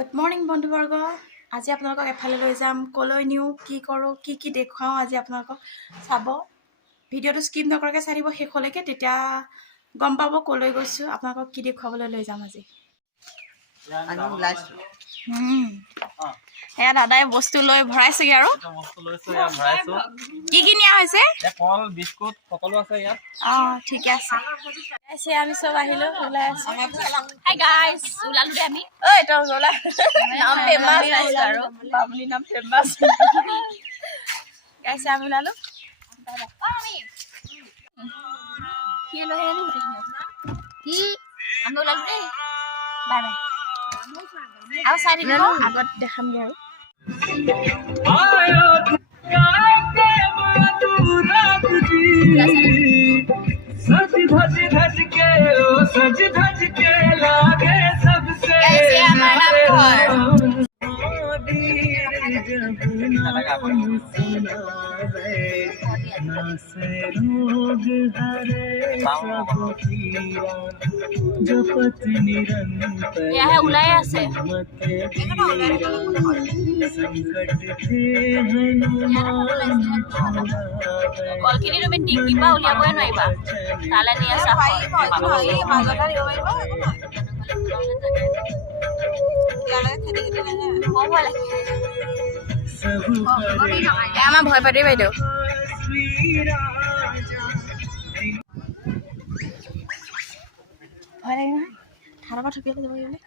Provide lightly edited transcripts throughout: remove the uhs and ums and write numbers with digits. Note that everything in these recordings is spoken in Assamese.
গুড মৰ্ণিং বন্ধুবৰ্গ। আজি আপোনালোকক এফালে লৈ যাম, কলৈ নিওঁ, কি কৰোঁ, কি দেখুৱাওঁ আজি আপোনালোকক চাব। ভিডিঅ'টো স্কিপ নকৰাকৈ চাই দিব শেষলৈকে, তেতিয়া গম পাব কলৈ গৈছোঁ, আপোনালোকক কি দেখুৱাবলৈ লৈ যাম আজি। সেয়া দাদাই বস্তু লৈ ভৰাইছেগৈ আৰু কি নিয়া হৈছে? কল বিস্কুট সকলো আছে ইয়াত। ঠিকে আছে। আমি চব আহিলো, ওলাই আছো। Hi guys, ulalu deh ami. ঐ তই ওলা, নাম ফেমাছ আৰু বাবলি নাম ফেমাছ। গাইছে আমি ওলালো। Hello hello. Hi, ami ulalu deh. Bye bye. আৰু চাই থাকিব, আগত দেখামগৈ আৰু ulai ase. Kol kini tumi dikiba uliaboy noiba. Tala ni asa. আমাৰ ভয় পাতি বাইদেউ ভয় লাগে নহয়, ধাৰৰ পৰা থপিয়ালে যাব বোলে।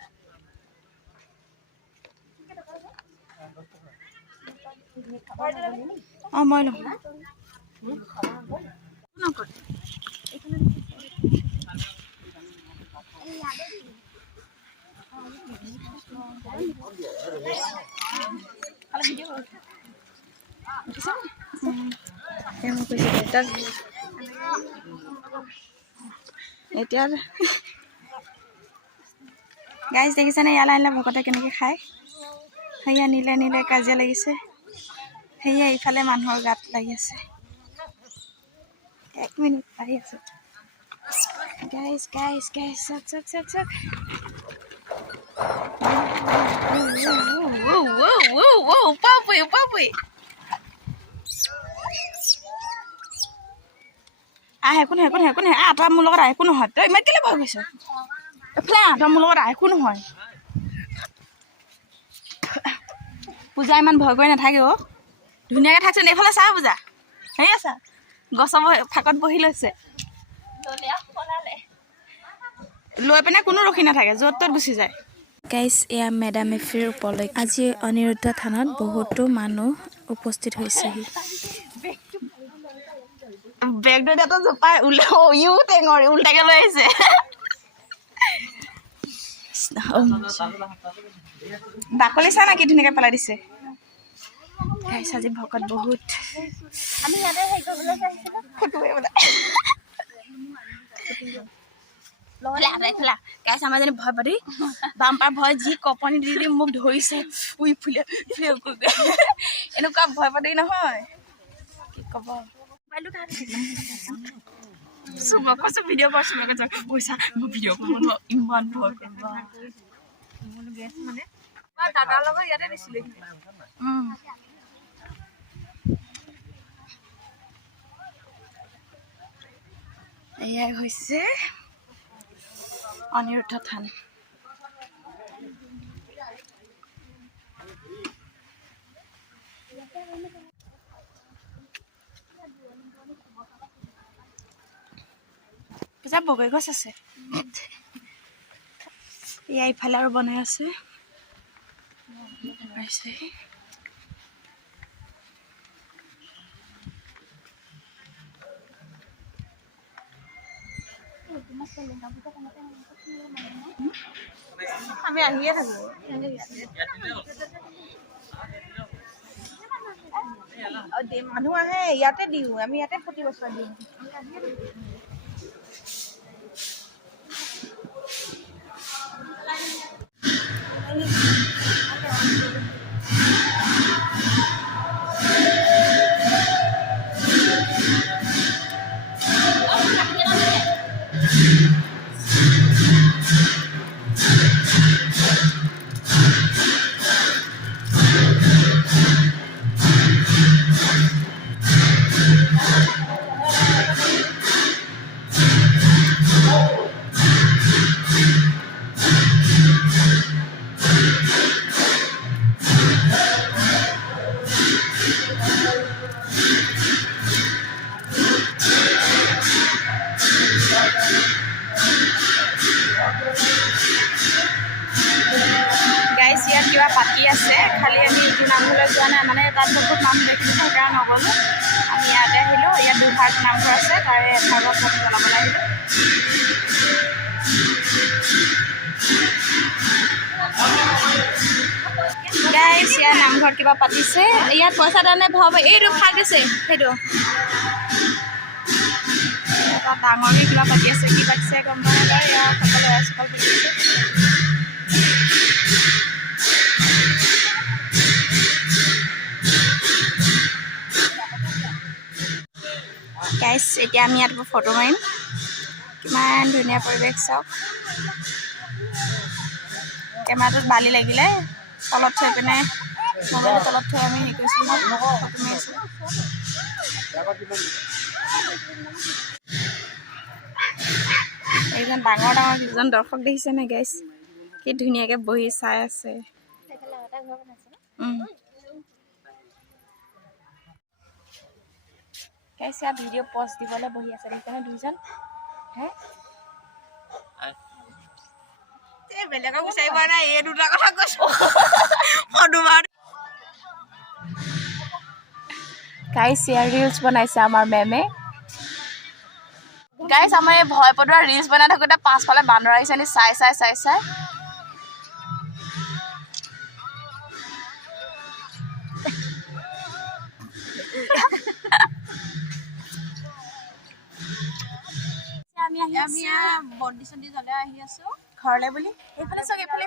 মই লওঁ এতিয়া গাইজ দেখিছেনে? ইয়ালৈ আনিলে ভকতে কেনেকৈ খায়। সেয়া নিলে কাজিয়া লাগিছে, সেয়া ইফালে মানুহৰ গাত লাগি আছে। 1 মিনিট পাৰি আছো। গাইজ চাওক পাপুই একো নহয় আটা মোৰ লগত একো নহয়। তই ইমান কেলে ভয় গৈছ? এফালে আটা মোৰ লগত একো নহয়। পূজা ইমান ভয় কৰি নাথাকে অ', ধুনীয়াকৈ থাকচোন। এইফালে চা পূজা, সেয়া চা গছৰ ফাকত বহি লৈছে, লৈ পিনে কোনো ৰখি নাথাকে, য'ত ত'ত গুচি যায়। গাইজ এয়া মেডাম মেফিৰ উপলক্ষে আজি অনিৰুদ্ধ থানত বহুতো মানুহ উপস্থিত হৈছেহি। বেগটো এটা জোপাই টেঙৰি উল্টাকে লৈ আহিছে। বাকলি চা না কি ধুনীয়াকৈ পেলাই দিছে। গাইজ আজি ভকত বহুত আমাৰ যেনে ভয় পাতি বাম্পাৰ ভয় যি কপনি দি মোক ধৰিছে। এনেকুৱা ভয় পাতি নহয় কি ক'ব। কৈছো ভিডিঅ' কৰিছো, পইচা মই ভিডিঅ' কৰিব ইমান ভয় কৰিব। দাদাৰ লগত ইয়াতে দিছিলে। এয়াই হৈছে অনিৰুদ্ধ থান। বগৈ গছ আছে, এয়া ইফালে আৰু বনাই আছে। আমি আহিয়ে থাকো। মানুহ আহে ইয়াতে দিওঁ, আমি ইয়াতে প্ৰতি বছৰ দিওঁ। কিবা পাতি আছে, খালি আমি ইটো নামঘৰলৈ যোৱা নাই, মানে তাত বহুত নাম দেখিছোঁ সেইকাৰণে নগ'লোঁ। আমি ইয়াতে আহিলোঁ, ইয়াত দুভাগ নামঘৰ আছে, তাৰে এভাগত আমি জনাবলৈ আহিলোঁ। গাইছ, ইয়াৰ নামঘৰত কিবা পাতিছে, ইয়াত পইচা দানে ভৰাব, এইটো ভাগ আছে সেইটো তাত ডাঙৰকৈ কিবা পাতি আছে, কি পাতিছে গম পোৱা নাই বাৰু। ইয়াৰ সকলো ৰাজপাল পাতিছে। গাইছ, এতিয়া আমি ইয়াত ফটো মাৰিম। কিমান ধুনীয়া পৰিৱেশ চাওক। কেমেৰাটোত বালি লাগিলে, তলত থৈ পিনে মোবাইলৰ তলত থৈ আমি হেৰি কৰিছিলোঁ, ফটো মাৰি আছিলোঁ। এইজন ডাঙৰ ডাঙৰ কিছুমান দৰ্শক দেখিছেনে গাইছ? কি ধুনীয়াকৈ বহি চাই আছে। গাইছ, ইয়াত ভিডিঅ' পষ্ট দিবলৈ বহি আছে দেখিছেনে দুইজন? হে বেলেগক বিচাৰি পোৱা নাই, এই দুটা কথা কৈছোঁ। গাইছ, ইয়াৰ ৰিলছ বনাইছে আমাৰ মেমে। গাইছ, আমাৰ এই ভয় পদোৱা ৰিলছ বনাই থাকোঁতে পাছফালে বান্দৰ আহিছে নি চাই। আমি বন্তি চন্তি জ্বলাই আহি আছো ঘৰলৈ বুলি। এইফালে চাওক, এইফালে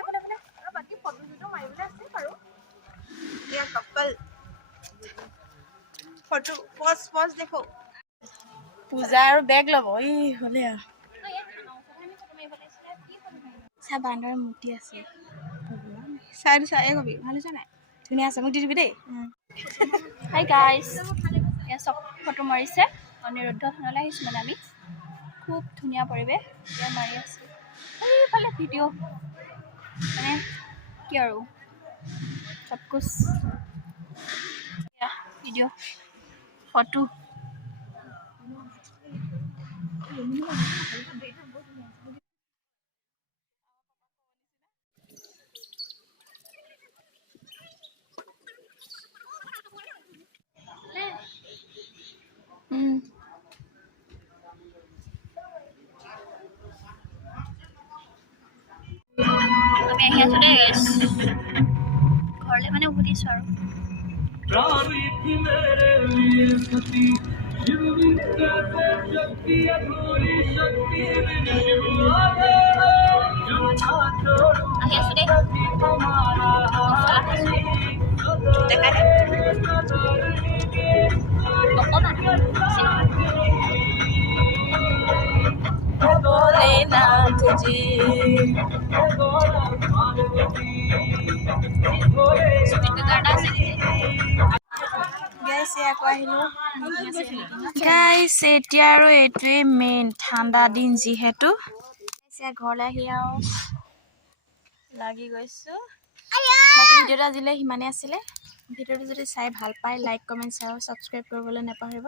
বাকী ফটো চটো মাৰিবলৈ আছে বাৰু। ফটো পজ দেখো। পূজা আৰু বেগ ল'ব ই হ'লে আৰু চা বান্দৰৰ মূৰ্তি আছে। চাই কবি ভাল হৈছে নাই? ধুনীয়া আছে, মোক দি দিবি দেই। হাই গাইছ, এয়া চব ফটো মাৰিছে। অনিৰুদ্ধ থানলৈ আহিছোঁ মানে আমি। খুব ধুনীয়া পৰিৱেশ এতিয়া মাৰি আছোঁ। এইফালে ভিডিঅ' মানে কি আৰু চব কুছ ভিডিঅ' ফটো। আমি আহি আছোঁ দেই গাইছ, ঘৰলৈ মানে উভতিছোঁ আৰু। আহি আছোঁ দেই, দেখাই দে অকণমান গাইছ, এতিয়া আৰু এইটোৱেই মেইন ঠাণ্ডা দিন যিহেতু ঘৰলৈ আহি আৰু লাগি গৈছোঁ। বাকী ভিডিঅ'টো আজিলৈ সিমানেই আছিলে। ভিডিঅ'টো যদি চাই ভাল পায় লাইক কমেণ্ট শ্বেয়াৰ আৰু ছাবস্ক্ৰাইব কৰিবলৈ নাপাহৰিব।